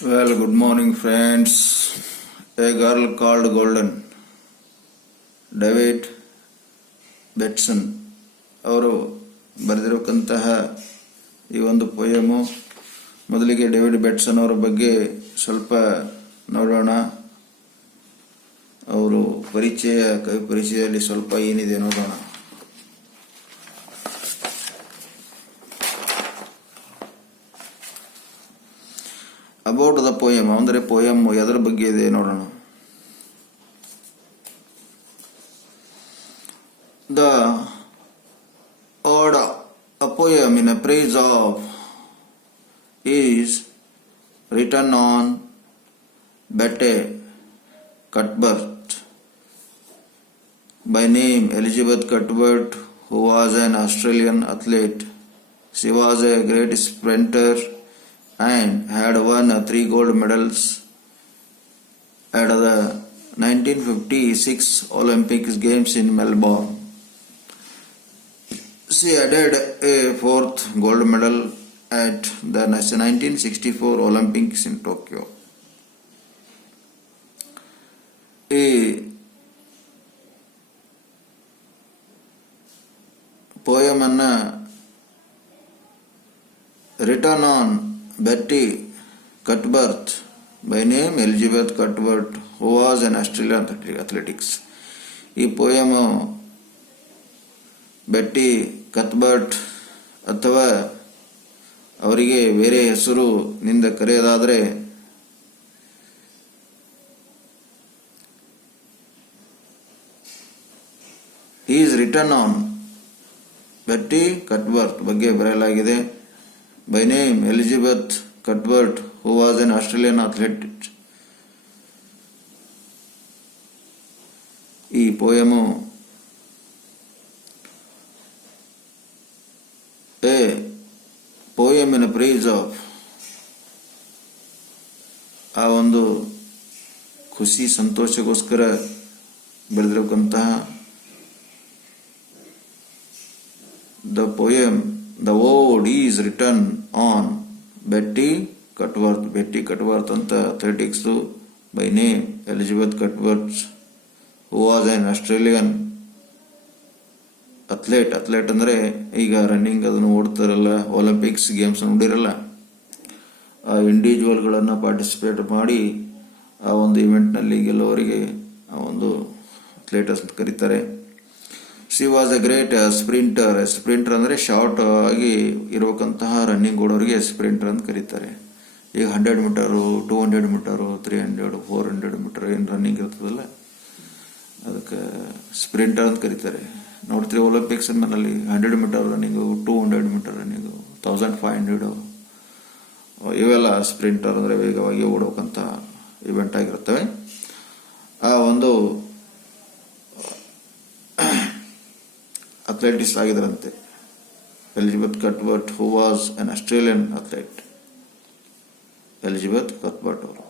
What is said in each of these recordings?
Well, good morning, friends. A girl called Golden. David Betson ಅವರು ಬರೆದಿರತಕ್ಕಂತಹ ಈ ಒಂದು ಪೋಯಮು. ಮೊದಲಿಗೆ ಡೇವಿಡ್ ಬೆಟ್ಸನ್ ಅವರ ಬಗ್ಗೆ ಸ್ವಲ್ಪ ನೋಡೋಣ. ಅವರು ಕವಿ ಪರಿಚಯದಲ್ಲಿ ಸ್ವಲ್ಪ ಏನಿದೆ ನೋಡೋಣ. ಅಬೌಟ್ ದ ಪೋಯಮ್ ಅಂದರೆ ಪೋಯಮ್ ಎದರ ಬಗ್ಗೆ ಇದೆ ನೋಡೋಣ. The ode, a poem in a praise of, is written on Betty Cuthbert, by name Elizabeth Cuthbert, who was an Australian athlete. She was a great sprinter and had won 3 gold medals at the 1956 Olympic Games in Melbourne. She added a 4th gold medal at the 1964 Olympics in Tokyo. ಈ poem ಅನ್ನ return on Betty Cuthbert, by name Elizabeth Cuthbert, who was an Australian athletics. ಈ ಪೋಯಮು ಬೆಟ್ಟಿ ಕತ್ಬರ್ಟ್ ಅಥವಾ ಅವರಿಗೆ ಬೇರೆ ಹೆಸರು ನಿಂದ ಕರೆಯೋದಾದರೆ is return on ಬೆಟ್ಟಿ ಕಟ್ಬರ್ತ್ ಬಗ್ಗೆ ಬರೆಯಲಾಗಿದೆ. By name Elizabeth Cuthbert, who was an Australian athlete. ಈ ಪೋಯಮು a poem in a praise of, ಆ ಒಂದು ಖುಷಿ ಸಂತೋಷಕ್ಕೋಸ್ಕರ ಬರೆದಿರತಕ್ಕಂತಹ the ode is written on Betty Cuthbert. Betty Cuthbert ಅಂತ athletics, by name Elizabeth Cuthbert, who was an Australian athlete. Athlete ಅಂದರೆ ಈಗ running ಅದನ್ನು ಓಡ್ತಾರಲ್ಲ, Olympics games ನೋಡಿರಲ್ಲ, ಆ ಇಂಡಿವಿಜುವಲ್ಗಳನ್ನು participate ಮಾಡಿ ಆ ಒಂದು ಇವೆಂಟ್ನಲ್ಲಿ ಗೆಲ್ಲುವವರಿಗೆ ಆ ಒಂದು ಅಥ್ಲೇಟ್ ಅಂತ ಕರೀತಾರೆ. She was A great sprinter. Sprinter ಅಂದರೆ ಶಾರ್ಟ್ ಆಗಿ ಇರಬೇಕಂತಹ ರನ್ನಿಂಗ್ ಓಡೋರಿಗೆ ಸ್ಪ್ರಿಂಟರ್ ಅಂತ ಕರೀತಾರೆ. ಈಗ 100 ಮೀಟರು, 200 ಮೀಟರು, 300, 400 ಮೀಟರ್ ಏನು ರನ್ನಿಂಗ್ ಇರ್ತದಲ್ಲ, ಅದಕ್ಕೆ ಸ್ಪ್ರಿಂಟರ್ ಅಂತ ಕರೀತಾರೆ. ನೋಡ್ತೀವಿ ಒಲಿಂಪಿಕ್ಸ್ ನಲ್ಲಿ 100 ಮೀಟರ್ ರನ್ನಿಂಗು, 200 ಮೀಟರ್ ರನ್ನಿಂಗು, 1500 ಇವೆಲ್ಲ ಸ್ಪ್ರಿಂಟರ್ ಅಂದರೆ ವೇಗವಾಗಿ ಓಡೋಕಂತ ಇವೆಂಟ್ ಆಗಿರ್ತವೆ. ಆ ಒಂದು ಅಥ್ಲೆಟಿಕ್ಸ್ ಆಗಿದ್ರಂತೆ Elizabeth Cuthbert, who was an Australian athlete. Elizabeth Cuthbert ಅವರು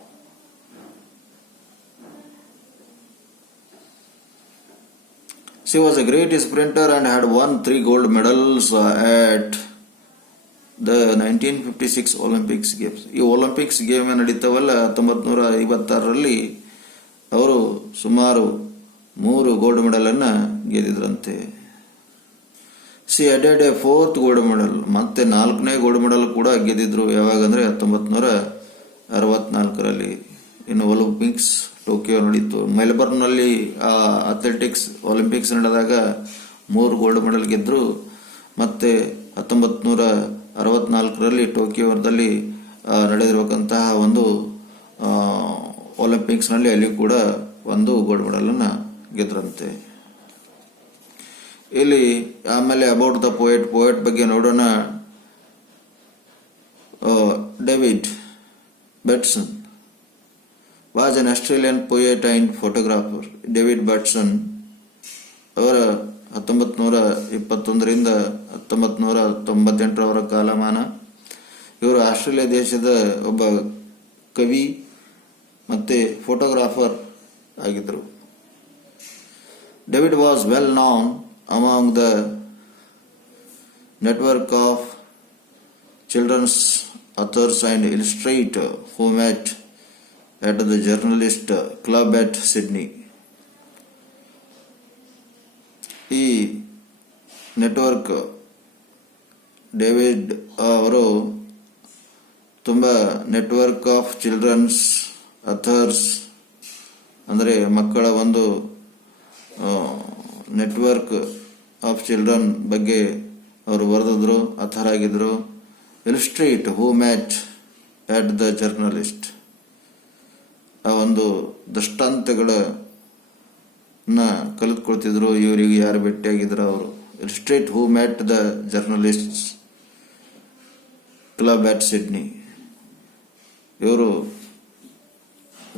She was a great sprinter and had won 3 gold medals at the 1956 Olympics Games. ಈ ಒಲಿಂಪಿಕ್ಸ್ ಗೇಮ್ ನಡೀತಾವಲ್ಲ 1956ರಲ್ಲಿ ಅವರು ಸುಮಾರು 3 ಗೋಲ್ಡ್ ಮೆಡಲ್ ಅನ್ನ ಗೆದ್ದಿದ್ರಂತೆ. She added a 4th gold medal, ಮತ್ತೆ 4ನೇ gold medal ಕೂಡ ಗೆದ್ದಿದ್ರು. ಯಾವಾಗಂದ್ರೆ 1964ರಲ್ಲಿ. ಇನ್ನು Olympics Tokyo ನಡೀತು. ಮೆಲ್ಬರ್ನ್ನಲ್ಲಿ ಅಥ್ಲೆಟಿಕ್ಸ್ ಒಲಿಂಪಿಕ್ಸ್ ನಡೆದಾಗ 3 ಗೋಲ್ಡ್ ಮೆಡಲ್ ಗೆದ್ರು. ಮತ್ತೆ 1964ರಲ್ಲಿ ಟೋಕಿಯೋದಲ್ಲಿ ನಡೆದಿರಬೇಕಂತಹ ಒಂದು ಒಲಿಂಪಿಕ್ಸ್ನಲ್ಲಿ ಅಲ್ಲಿ ಕೂಡ 1 ಗೋಲ್ಡ್ ಮೆಡಲ್ ಅನ್ನ ಗೆದ್ರಂತೆ. ಇಲ್ಲಿ ಆಮೇಲೆ ಅಬೌಟ್ ದ ಪೋಯಟ್ ಬಗ್ಗೆ ನೋಡೋಣ. David Betson was an Australian poet and photographer. David Betson ಅವರ 1921ರಿಂದ 1998 ಕಾಲಮಾನ. ಇವರು ಆಸ್ಟ್ರೇಲಿಯಾ ದೇಶದ ಒಬ್ಬ ಕವಿ ಮತ್ತೆ ಫೋಟೋಗ್ರಾಫರ್ ಆಗಿದ್ದರು. David was well known among the network of children's authors and illustrator who met at the journalist club at Sydney. ಈ ನೆಟ್ವರ್ಕ್ ಡೇವಿಡ್ ಅವರು ತುಂಬ ನೆಟ್ವರ್ಕ್ ಆಫ್ ಚಿಲ್ಡ್ರನ್ಸ್ ಅಥರ್ಸ್ ಅಂದರೆ ಮಕ್ಕಳ ಒಂದು ನೆಟ್ವರ್ಕ್ ಆಫ್ ಚಿಲ್ಡ್ರನ್ ಬಗ್ಗೆ ಅವರು ಬರೆದಿದ್ರು, ಅಥರ್ ಆಗಿದ್ರು. Illustrate who met at the journalist, ಆ ಒಂದು ದೃಷ್ಟಾಂತಗಳನ್ನ ಕಲಿತ್ಕೊಳ್ತಿದ್ರು. ಇವರಿಗೆ ಯಾರು ಭೇಟಿಯಾಗಿದ್ರು ಅವರು. Illustrate who met the journalist club at Sydney. ಇವರು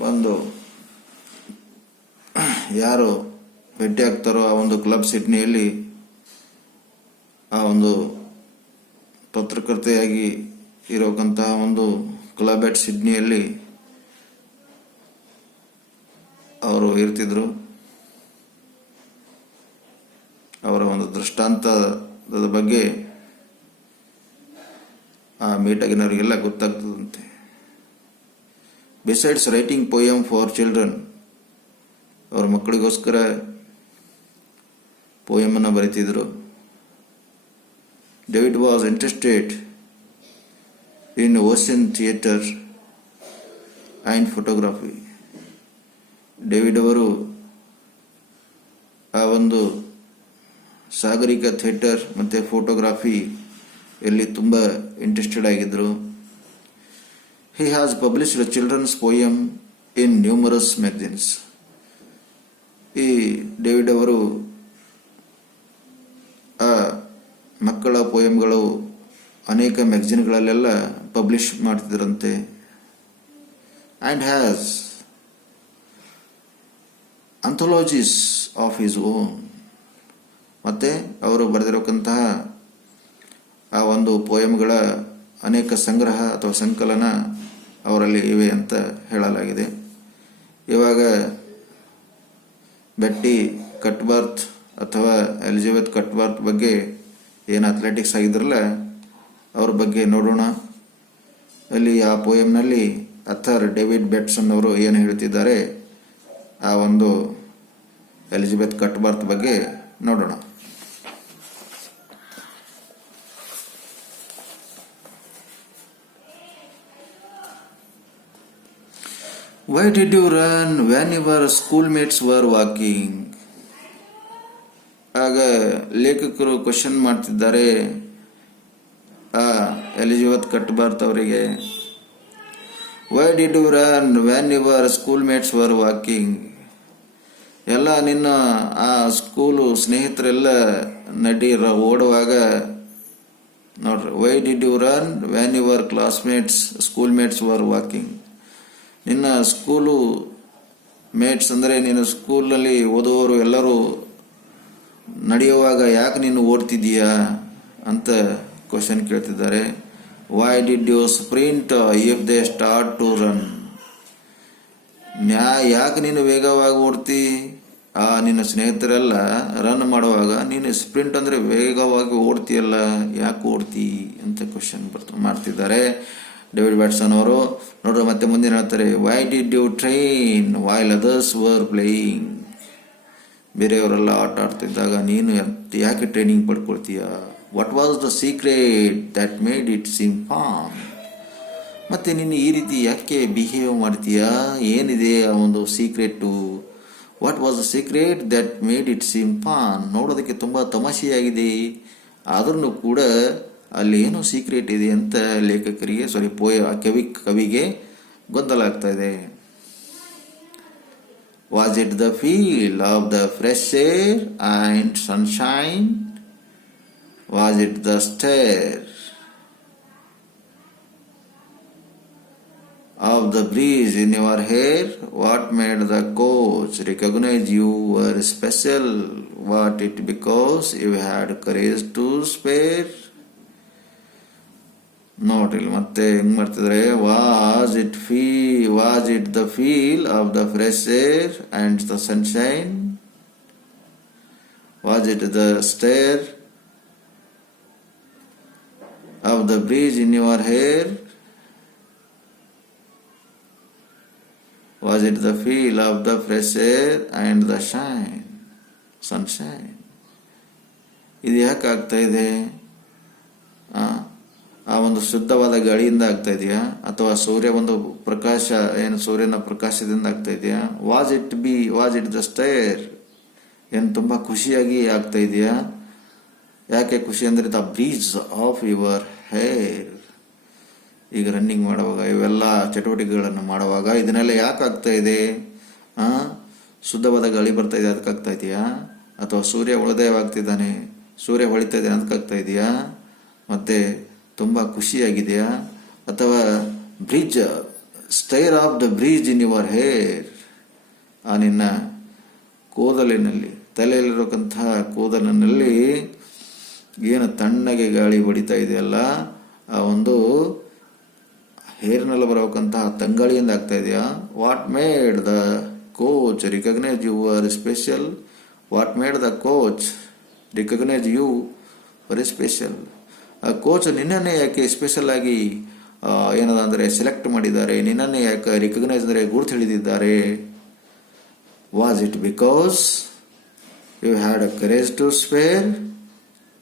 ಒಂದು ಯಾರು ಭೇಟಿ ಆಗ್ತಾರೋ ಆ ಒಂದು ಕ್ಲಬ್ ಸಿಡ್ನಿಯಲ್ಲಿ ಆ ಒಂದು ಪತ್ರಕರ್ತೆಯಾಗಿ ಇರೋಕ್ಕಂತಹ ಒಂದು ಕ್ಲಬ್ ಎಟ್ ಸಿಡ್ನಿಯಲ್ಲಿ ಅವರು ಇರ್ತಿದ್ರು. ಅವರ ಒಂದು ದೃಷ್ಟಾಂತದ ಬಗ್ಗೆ ಆ ಮೀಟಾಗಿನವರಿಗೆಲ್ಲ ಗೊತ್ತಾಗ್ತದಂತೆ. Besides writing poem for children, ಅವರ ಮಕ್ಕಳಿಗೋಸ್ಕರ ಪೋಯಮನ್ನು ಬರೀತಿದ್ರು. David was interested in ocean theatre and photography. David ಅವರು ಆ ಒಂದು ಸಾಗರಿಕ ಥಿಯೇಟರ್ ಮತ್ತು ಫೋಟೋಗ್ರಫಿ ಎಲ್ಲಿ ತುಂಬ ಇಂಟ್ರೆಸ್ಟೆಡ್ ಆಗಿದ್ದರು. He has published a children's poem in numerous magazines. ಈ ಡೇವಿಡ್ ಅವರು ಆ ಮಕ್ಕಳ ಪೋಯಮ್ಗಳು ಅನೇಕ ಮ್ಯಾಗಝಿನ್ಗಳಲ್ಲೆಲ್ಲ ಪಬ್ಲಿಷ್ ಮಾಡ್ತಿದ್ರಂತೆ. And has anthologies of his own, ಮತ್ತು ಅವರು ಬರೆದಿರೋಕ್ಕಂತಹ ಆ ಒಂದು ಪೋಯಮ್ಗಳ ಅನೇಕ ಸಂಗ್ರಹ ಅಥವಾ ಸಂಕಲನ ಅವರಲ್ಲಿ ಇವೆ ಅಂತ ಹೇಳಲಾಗಿದೆ. ಇವಾಗ ಬೆಟ್ಟಿ ಕಟ್ಬರ್ತ್ ಅಥವಾ ಎಲಿಜಬೆತ್ ಕಟ್ಬರ್ತ್ ಬಗ್ಗೆ ಏನು ಅಥ್ಲೆಟಿಕ್ಸ್ ಆಗಿದ್ರಲ್ಲ ಅವ್ರ ಬಗ್ಗೆ ನೋಡೋಣ. ಅಲ್ಲಿ ಆ ಪೋಯಮ್ನಲ್ಲಿ ಅಥರ್ ಡೇವಿಡ್ ಬೆಟ್ಸನ್ ಅವರು ಏನು ಹೇಳ್ತಿದ್ದಾರೆ ಆ ಒಂದು ಎಲಿಜಬೆತ್ ಕಟ್ಬರ್ತ್ ಬಗ್ಗೆ ನೋಡೋಣ. Why did you run when your schoolmates were walking? ಆಗ ಲೇಖಕರು ಕ್ವಶನ್ ಮಾಡ್ತಿದ್ದಾರೆ ಆ ಎಲಿಜಬೆತ್ ಕಟ್ಬರ್ತ್ ಅವರಿಗೆ. Why did you run when your schoolmates were walking? ಎಲ್ಲ ನಿನ್ನ ಆ ಸ್ಕೂಲು ಸ್ನೇಹಿತರೆಲ್ಲ ಓಡುವಾಗ ನೋಡ್ರಿ, why did you run when your classmates schoolmates were walking? ನಿನ್ನ ಸ್ಕೂಲು ಮೇಟ್ಸ್ ಅಂದರೆ ನಿನ್ನ ಸ್ಕೂಲ್ನಲ್ಲಿ ಓದುವವರು ಎಲ್ಲರೂ ನಡೆಯುವಾಗ ಯಾಕೆ ನೀನು ಓಡ್ತಿದ್ದೀಯಾ ಅಂತ ಕ್ವಶನ್ ಕೇಳ್ತಿದ್ದಾರೆ. Why did you sprint if they start to run? ಯಾಕೆ ನೀನು ವೇಗವಾಗಿ ಓಡ್ತಿ? ನಿನ್ನ ಸ್ನೇಹಿತರೆಲ್ಲ ರನ್ ಮಾಡುವಾಗ ನೀನು ಸ್ಪ್ರಿಂಟ್ ಅಂದರೆ ವೇಗವಾಗಿ ಓಡ್ತೀಯಲ್ಲ, ಯಾಕೆ ಓಡ್ತಿ ಅಂತ ಕ್ವಶನ್ ಮಾಡ್ತಿದ್ದಾರೆ ಡೇವಿಡ್ ಬ್ಯಾಟ್ಸನ್ ಅವರು. ನೋಡ್ರಿ ಮತ್ತೆ ಮುಂದೆ ಹೇಳ್ತಾರೆ, why did you train while others were playing? ಬೇರೆಯವರೆಲ್ಲ ಆಟ ಆಡ್ತಿದ್ದಾಗ ನೀನು ಯಾಕೆ ಟ್ರೈನಿಂಗ್ ಪಡ್ಕೊಳ್ತೀಯ? What was the secret that made it seem fun? ಮತ್ತು ನೀನು ಈ ರೀತಿ ಯಾಕೆ ಬಿಹೇವ್ ಮಾಡ್ತೀಯಾ? ಏನಿದೆ ಆ ಒಂದು secret? What was the secret that made it seem fun? ನೋಡೋದಕ್ಕೆ ತುಂಬ ತಮಾಷೆಯಾಗಿದೆ, ಆದ್ರೂ ಕೂಡ ಅಲ್ಲಿ ಏನೋ ಸೀಕ್ರೆಟ್ ಇದೆ ಅಂತ ಲೇಖಕರಿಗೆ ಕವಿಗೆ ಗೊಂದಲ ಆಗ್ತಾ ಇದೆ. Was it the feel of the fresh air and sunshine? Was it the stare of the breeze in your hair? What made the coach recognize you were special? Was it because you had courage to spare? ನೋಡ್ರಿ ಮತ್ತೆ ಹೆಂಗ್ ಮಾಡ್ತಿದ್ರೆ, was it the feel of the fresh air and the sunshine? Was it the stair of the breeze in your hair? Was it the feel of the fresh air and the sunshine? ಇದು ಯಾಕೆ ಆಗ್ತಾ ಇದೆ? ಆ ಒಂದು ಶುದ್ಧವಾದ ಗಾಳಿಯಿಂದ ಆಗ್ತಾ ಇದೆಯಾ, ಅಥವಾ ಸೂರ್ಯನ ಪ್ರಕಾಶದಿಂದ ಆಗ್ತಾ ಇದೆಯಾ? Was it the stair? ಏನು ತುಂಬ ಖುಷಿಯಾಗಿ ಆಗ್ತಾ ಇದೆಯಾ? ಯಾಕೆ ಖುಷಿ ಅಂದರೆ the breeze of your hair. ಈಗ ರನ್ನಿಂಗ್ ಮಾಡುವಾಗ, ಇವೆಲ್ಲ ಚಟುವಟಿಕೆಗಳನ್ನು ಮಾಡುವಾಗ ಇದನ್ನೆಲ್ಲ ಯಾಕೆ ಆಗ್ತಾ ಇದೆ? ಶುದ್ಧವಾದ ಗಾಳಿ ಬರ್ತಾ ಇದೆ ಅದಕ್ಕಾಗ್ತಾ ಇದೆಯಾ, ಅಥವಾ ಸೂರ್ಯ ಉದಯವಾಗ್ತಿದ್ದಾನೆ, ಸೂರ್ಯ ಹೊಳಿತಾ ಇದ್ದಾನೆ ಅದಕ್ಕಾಗ್ತಾ ಇದೆಯಾ, ಮತ್ತೆ ತುಂಬ ಖುಷಿಯಾಗಿದೆಯಾ, ಅಥವಾ stair of the breeze in your hair, ಆ ನಿನ್ನ ಕೂದಲಿನಲ್ಲಿ, ತಲೆಯಲ್ಲಿರತಕ್ಕಂತಹ ಕೂದಲಿನಲ್ಲಿ ಏನು ತಣ್ಣಗೆ ಗಾಳಿ ಬಡಿತಾ ಇದೆಯಲ್ಲ, ಆ ಒಂದು ಹೇರ್ನಲ್ಲಿ ಬರಬೇಕಂತಹ ತಂಗಾಳಿಯಿಂದ ಆಗ್ತಾ ಇದೆಯಾ? What made the coach recognise you are special? What made the coach recognise you very special? ಆ ಕೋಚ್ ನಿನ್ನನ್ನೇ ಯಾಕೆ ಸ್ಪೆಷಲ್ ಆಗಿ ಏನದ ಅಂದರೆ ಸೆಲೆಕ್ಟ್ ಮಾಡಿದ್ದಾರೆ, ನಿನ್ನನ್ನೇ ಯಾಕೆ ರಿಕಗ್ನೈಸ್ ಅಂದರೆ ಗುರುತು ಹಿಡಿದಿದ್ದಾರೆ? Was it because you had a courage to spare?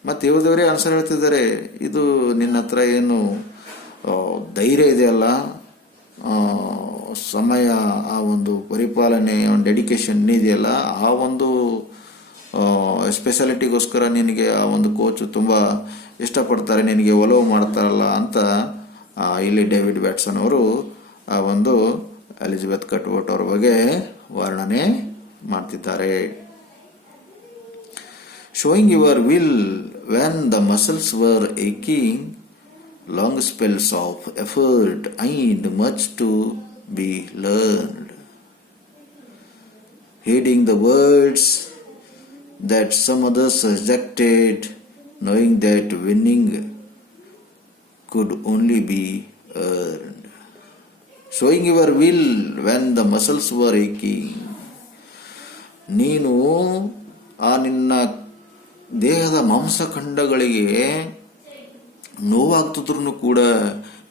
ಮತ್ತು ಇವ್ರದವರೇ ಆನ್ಸರ್ ಹೇಳ್ತಿದ್ದಾರೆ, ಇದು ನಿನ್ನ ಹತ್ರ ಏನು ಧೈರ್ಯ ಇದೆಯಲ್ಲ, ಸಮಯ, ಆ ಒಂದು ಪರಿಪಾಲನೆ, ಡೆಡಿಕೇಶನ್ ಇದೆಯಲ್ಲ, ಆ ಒಂದು ಸ್ಪೆಷಾಲಿಟಿಗೋಸ್ಕರ ನಿನಗೆ ಆ ಒಂದು ಕೋಚ್ ತುಂಬ ಇಷ್ಟಪಡ್ತಾರೆ, ನಿನಗೆ ಒಲವು ಮಾಡ್ತಾರಲ್ಲ ಅಂತ ಇಲ್ಲಿ ಡೇವಿಡ್ ವ್ಯಾಟ್ಸನ್ ಅವರು ಆ ಒಂದು ಎಲಿಜಬೆತ್ ಕಟ್ವುಡ್ ಅವ್ರ ಬಗ್ಗೆ ವರ್ಣನೆ ಮಾಡ್ತಿದ್ದಾರೆ. Showing your will when the muscles were aching, long spells of effort and much to be learned, heeding the words that some others rejected, knowing that winning could only be earned. Showing your will when the muscles were aching. ನೀನು ಆ ನಿನ್ನ ದೇಹದ ಮಾಂಸಖಂಡಗಳಿಗೆ ನೋವಾಗ್ತಿದ್ರು ಕೂಡ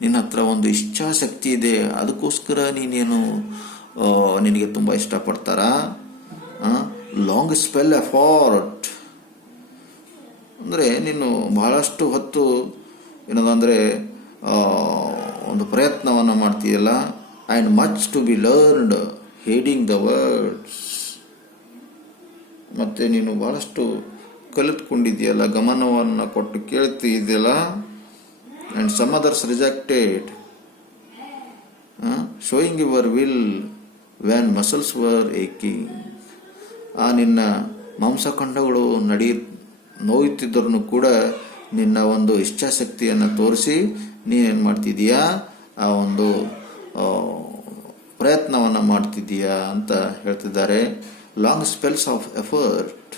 ನಿನ್ನ ಹತ್ರ ಒಂದು ಇಚ್ಛಾಶಕ್ತಿ ಇದೆ, ಅದಕ್ಕೋಸ್ಕರ ನೀನೇನು ನಿನಗೆ ತುಂಬ ಇಷ್ಟಪಡ್ತಾರ. ಲಾಂಗ್ ಸ್ಪೆಲ್ ಎಫಾರ್ಟ್ ಅಂದರೆ ನೀನು ಬಹಳಷ್ಟು ಹೊತ್ತು ಏನದಂದರೆ ಒಂದು ಪ್ರಯತ್ನವನ್ನು ಮಾಡ್ತೀಯಲ್ಲ. And much to be learned, heeding the words, ಮತ್ತು ನೀನು ಬಹಳಷ್ಟು ಕಲಿತ್ಕೊಂಡಿದೆಯಲ್ಲ, ಗಮನವನ್ನು ಕೊಟ್ಟು ಕೇಳ್ತಿದೆಯಲ್ಲ. And some others rejected, showing your will when muscles were aching. ಆ ನಿನ್ನ ಮಾಂಸಖಂಡಗಳು ನೋಯುತ್ತಿದ್ದರೂ ಕೂಡ ನಿನ್ನ ಒಂದು ಇಚ್ಛಾಶಕ್ತಿಯನ್ನು ತೋರಿಸಿ ನೀನೇನು ಮಾಡ್ತಿದೀಯಾ, ಆ ಒಂದು ಪ್ರಯತ್ನವನ್ನು ಮಾಡ್ತಿದ್ದೀಯಾ ಅಂತ ಹೇಳ್ತಿದ್ದಾರೆ. ಲಾಂಗ್ ಸ್ಪೆಲ್ಸ್ ಆಫ್ ಎಫರ್ಟ್,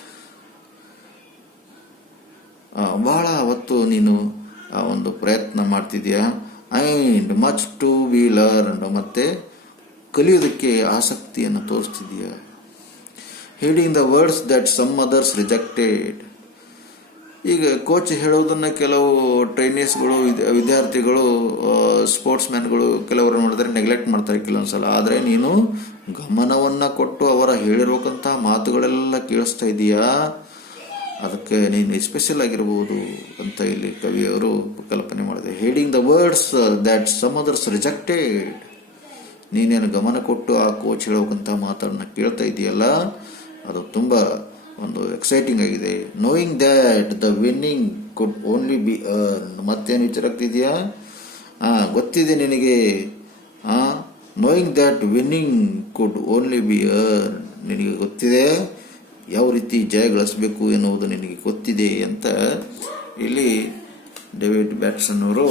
ಬಹಳ ಹೊತ್ತು ನೀನು ಆ ಒಂದು ಪ್ರಯತ್ನ ಮಾಡ್ತಿದ್ಯಾ. And much to be learned, ಮತ್ತೆ ಕಲಿಯೋದಕ್ಕೆ ಆಸಕ್ತಿಯನ್ನು ತೋರಿಸ್ತಿದ್ಯಾ. Heeding the words that some others rejected. ಈಗ ಕೋಚ್ ಹೇಳೋದನ್ನು ಕೆಲವು ಟ್ರೈನೀಸ್ಗಳು, ವಿದ್ಯಾರ್ಥಿಗಳು, ಸ್ಪೋರ್ಟ್ಸ್ ಮ್ಯಾನ್ಗಳು ಕೆಲವರು ನೋಡಿದ್ರೆ ನೆಗ್ಲೆಕ್ಟ್ ಮಾಡ್ತಾರೆ ಕೆಲವೊಂದ್ಸಲ. ಆದರೆ ನೀನು ಗಮನವನ್ನು ಕೊಟ್ಟು ಅವರ ಹೇಳಿರುವಂಥ ಮಾತುಗಳೆಲ್ಲ ಕೇಳಿಸ್ತಾ ಇದೀಯಾ, ಅದಕ್ಕೆ ನೀನು ಸ್ಪೆಷಲ್ ಆಗಿರ್ಬೋದು ಅಂತ ಇಲ್ಲಿ ಕವಿಯವರು ಕಲ್ಪನೆ ಮಾಡಿದೆ. Heeding the words that some others rejected. ನೀನೇನು ಗಮನ ಕೊಟ್ಟು ಆ ಕೋಚ್ ಹೇಳೋಕ್ಕಂಥ ಮಾತನ್ನು ಕೇಳ್ತಾ ಇದೆಯಲ್ಲ, ಅದು ತುಂಬ ಒಂದು ಎಕ್ಸೈಟಿಂಗ್ ಆಗಿದೆ. Knowing that the winning could only B earn. ಮತ್ತೇನು ವಿಚಾರ ಆಗ್ತಿದೆಯಾ, ಗೊತ್ತಿದೆ ನಿನಗೆ. Knowing that winning could only B earn, ನಿನಗೆ ಗೊತ್ತಿದೆ ಯಾವ ರೀತಿ ಜಯ ಗಳಿಸಬೇಕು ಎನ್ನುವುದು ನಿನಗೆ ಗೊತ್ತಿದೆ ಅಂತ ಇಲ್ಲಿ ಡೇವಿಡ್ ವ್ಯಾಟ್ಸನ್ ಅವರು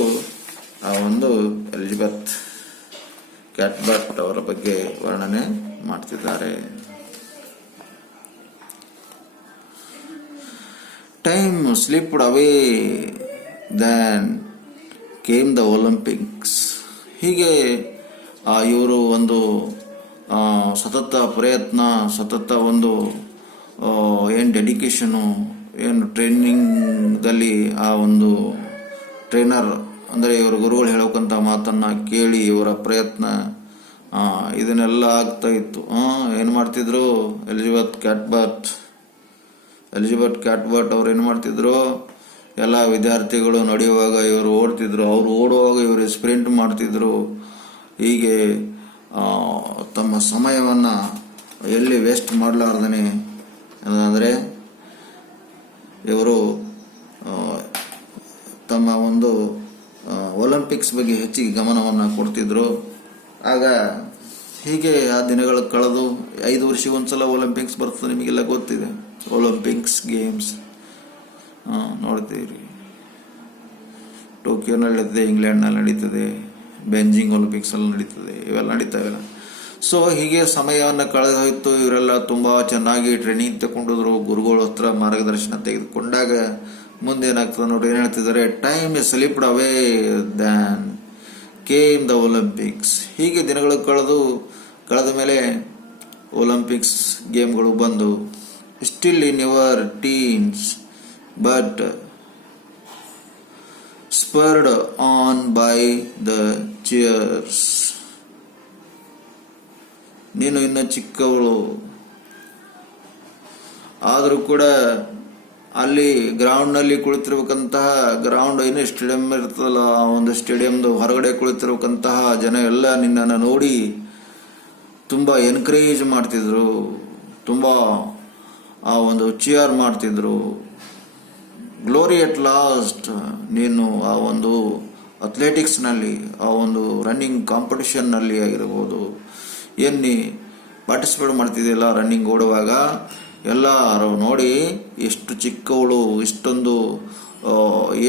ಆ ಒಂದು ಎಲಿಜಬೆತ್ ಕ್ಯಾಟ್ಬರ್ಟ್ ಅವರ ಬಗ್ಗೆ ವರ್ಣನೆ ಮಾಡ್ತಿದ್ದಾರೆ. Time slipped away then came the Olympics. ಹೀಗೆ ಇವರು ಒಂದು ಸತತ ಪ್ರಯತ್ನ, ಸತತ ಒಂದು ಏನು ಡೆಡಿಕೇಶನು, ಏನು ಟ್ರೈನಿಂಗ್ದಲ್ಲಿ ಆ ಒಂದು ಟ್ರೈನರ್ ಅಂದರೆ ಇವರ ಗುರುಗಳು ಹೇಳೋಕ್ಕಂಥ ಮಾತನ್ನು ಕೇಳಿ ಇವರ ಪ್ರಯತ್ನ ಇದನ್ನೆಲ್ಲ ಆಗ್ತಾ ಇತ್ತು. ಏನು ಮಾಡ್ತಿದ್ರು, ಎಲಿಜಬೆತ್ ಕ್ಯಾಟ್ಬರ್ಟ್ ಅವ್ರು ಏನು ಮಾಡ್ತಿದ್ರು, ಎಲ್ಲ ವಿದ್ಯಾರ್ಥಿಗಳು ನಡೆಯುವಾಗ ಇವರು ಓಡ್ತಿದ್ರು, ಅವ್ರು ಓಡುವಾಗ ಇವರು ಸ್ಪ್ರಿಂಟ್ ಮಾಡ್ತಿದ್ರು. ಹೀಗೆ ತಮ್ಮ ಸಮಯವನ್ನು ಎಲ್ಲಿ ವೇಸ್ಟ್ ಮಾಡಲಾರ್ದೇ ಅಂದರೆ ಇವರು ತಮ್ಮ ಒಂದು ಒಲಿಂಪಿಕ್ಸ್ ಬಗ್ಗೆ ಹೆಚ್ಚಿಗೆ ಗಮನವನ್ನು ಕೊಡ್ತಿದ್ರು. ಆಗ ಹೀಗೆ ಆ ದಿನಗಳು ಕಳೆದು 5 ವರ್ಷಕ್ಕೊಂದ್ಸಲ ಒಲಿಂಪಿಕ್ಸ್ ಬರ್ತದೆ, ನಿಮಗೆಲ್ಲ ಗೊತ್ತಿದೆ. ಒಲಿಂಪಿಕ್ಸ್ ಗೇಮ್ಸ್ ನೋಡ್ತೀವಿ, ಟೋಕಿಯೋನಲ್ಲಿ ನಡೀತದೆ, ಇಂಗ್ಲೆಂಡ್ನಲ್ಲಿ ನಡೀತದೆ, ಬೆಂಜಿಂಗ್ ಒಲಿಂಪಿಕ್ಸಲ್ಲಿ ನಡೀತದೆ, ಇವೆಲ್ಲ ನಡೀತಾವೆಲ್ಲ. ಸೊ ಹೀಗೆ ಸಮಯವನ್ನು ಕಳೆದು ಹೋಯಿತು. ಇವರೆಲ್ಲ ತುಂಬ ಚೆನ್ನಾಗಿ ಟ್ರೈನಿಂಗ್ ತಗೊಂಡಿದ್ರು, ಗುರುಗಳ ಹತ್ರ ಮಾರ್ಗದರ್ಶನ ತೆಗೆದುಕೊಂಡಾಗ ಮುಂದೇನಾಗ್ತದೆ ನೋಡಿ, ಏನು ಹೇಳ್ತಿದ್ದಾರೆ, time is slipped away then came the Olympics. ಹೀಗೆ ದಿನಗಳು ಕಳೆದ ಮೇಲೆ ಒಲಿಂಪಿಕ್ಸ್ ಗೇಮ್ಗಳು ಬಂದು, still in your teens but spurred on by the cheers. ನೀನು ಇನ್ನು ಚಿಕ್ಕವಳು ಆದರೂ ಕೂಡ ಅಲ್ಲಿ ಗ್ರೌಂಡ್ನಲ್ಲಿ ಕುಳಿತಿರ್ಬೇಕಂತಹ, ಗ್ರೌಂಡ್ ಏನು ಸ್ಟೇಡಿಯಂ ಇರ್ತದಲ್ಲ, ಆ ಒಂದು ಸ್ಟೇಡಿಯಂದು ಹೊರಗಡೆ ಕುಳಿತಿರ್ಬೇಕಂತಹ ಜನ ಎಲ್ಲ ನಿನ್ನನ್ನು ನೋಡಿ ತುಂಬ ಎನ್ಕರೇಜ್ ಮಾಡ್ತಿದ್ರು, ತುಂಬ ಆ ಒಂದು ಚಿಯರ್ ಮಾಡ್ತಿದ್ರು. ಗ್ಲೋರಿ ಎಟ್ ಲಾಸ್ಟ್, ನೀನು ಆ ಒಂದು ಅಥ್ಲೆಟಿಕ್ಸ್ನಲ್ಲಿ, ಆ ಒಂದು ರನ್ನಿಂಗ್ ಕಾಂಪಿಟಿಷನ್ನಲ್ಲಿ ಆಗಿರ್ಬೋದು, ನೀ ಪಾರ್ಟಿಸಿಪೇಟ್ ಮಾಡ್ತಿದ್ದಿಲ್ಲ ರನ್ನಿಂಗ್ ಓಡುವಾಗ, ಎಲ್ಲರೂ ನೋಡಿ ಎಷ್ಟು ಚಿಕ್ಕವಳು, ಇಷ್ಟೊಂದು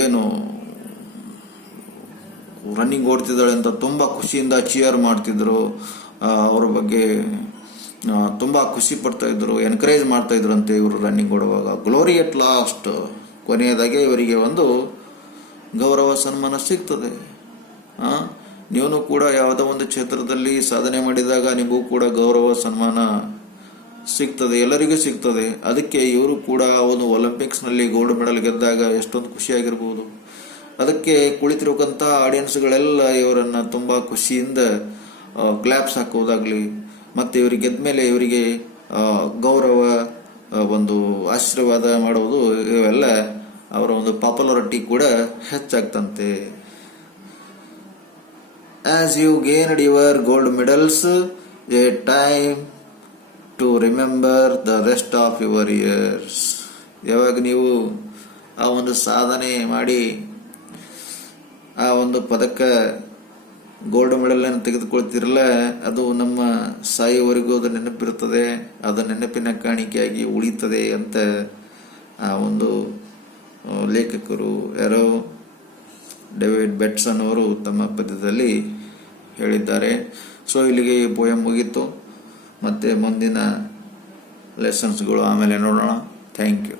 ಏನು ರನ್ನಿಂಗ್ ಓಡ್ತಿದ್ದಾಳೆ ಅಂತ ತುಂಬ ಖುಷಿಯಿಂದ ಚಿಯರ್ ಮಾಡ್ತಿದ್ರು. ಅವ್ರ ಬಗ್ಗೆ ತುಂಬ ಖುಷಿ ಪಡ್ತಾ ಇದ್ರು, ಎನ್ಕರೇಜ್ ಮಾಡ್ತಾ ಇದ್ರು ಅಂತೆ ಇವರು ರನ್ನಿಂಗ್ ಓಡುವಾಗ. ಗ್ಲೋರಿ ಎಟ್ ಲಾಸ್ಟ್, ಕೊನೆಯದಾಗಿ ಇವರಿಗೆ ಒಂದು ಗೌರವ ಸನ್ಮಾನ ಸಿಗ್ತದೆ. ನೀವು ಕೂಡ ಯಾವುದೋ ಒಂದು ಕ್ಷೇತ್ರದಲ್ಲಿ ಸಾಧನೆ ಮಾಡಿದಾಗ ನಿಮಗೂ ಕೂಡ ಗೌರವ ಸನ್ಮಾನ ಸಿಗ್ತದೆ, ಎಲ್ಲರಿಗೂ ಸಿಗ್ತದೆ. ಅದಕ್ಕೆ ಇವರು ಕೂಡ ಒಂದು ಒಲಿಂಪಿಕ್ಸ್ನಲ್ಲಿ ಗೋಲ್ಡ್ ಮೆಡಲ್ ಗೆದ್ದಾಗ ಎಷ್ಟೊಂದು ಖುಷಿಯಾಗಿರ್ಬೋದು. ಅದಕ್ಕೆ ಕುಳಿತಿರುವಂಥ ಆಡಿಯನ್ಸ್ಗಳೆಲ್ಲ ಇವರನ್ನು ತುಂಬ ಖುಷಿಯಿಂದ ಕ್ಲಾಪ್ಸ್ ಹಾಕೋದಾಗಲಿ, ಮತ್ತು ಇವರಿಗೆ ಗೆದ್ದ ಮೇಲೆ ಇವರಿಗೆ ಗೌರವ, ಒಂದು ಆಶೀರ್ವಾದ ಮಾಡೋದು, ಇವೆಲ್ಲ ಅವರ ಒಂದು ಪಾಪ್ಯುಲಾರಿಟಿ ಕೂಡ ಹೆಚ್ಚಾಗ್ತಂತೆ. As you gained your gold medals, a time to remember the rest of your years. ಯಾವಾಗ ನೀವು ಆ ಒಂದು ಸಾಧನೆ ಮಾಡಿ ಆ ಒಂದು ಪದಕ ಗೋಲ್ಡ್ ಮೆಡಲನ್ನು ತೆಗೆದುಕೊಳ್ತಿರಲ್ಲ, ಅದು ನಮ್ಮ ಸಾಯುವವರೆಗೂ ಅದು ನೆನಪಿರುತ್ತದೆ, ಅದು ನೆನಪಿನ ಕಾಣಿಕೆಯಾಗಿ ಉಳಿತದೆ ಅಂತ ಆ ಒಂದು ಲೇಖಕರು ಯಾರೋ ಡೇವಿಡ್ ಬೆಟ್ಸನ್ ಅವರು ತಮ್ಮ ಪದ್ಯದಲ್ಲಿ ಹೇಳಿದ್ದಾರೆ. ಸೊ ಇಲ್ಲಿಗೆ ಈ ಪೋಯಮ್ ಮುಗೀತು. ಮತ್ತೆ ಮುಂದಿನ ಲೆಸನ್ಸ್ಗಳು ಆಮೇಲೆ ನೋಡೋಣ. Thank you.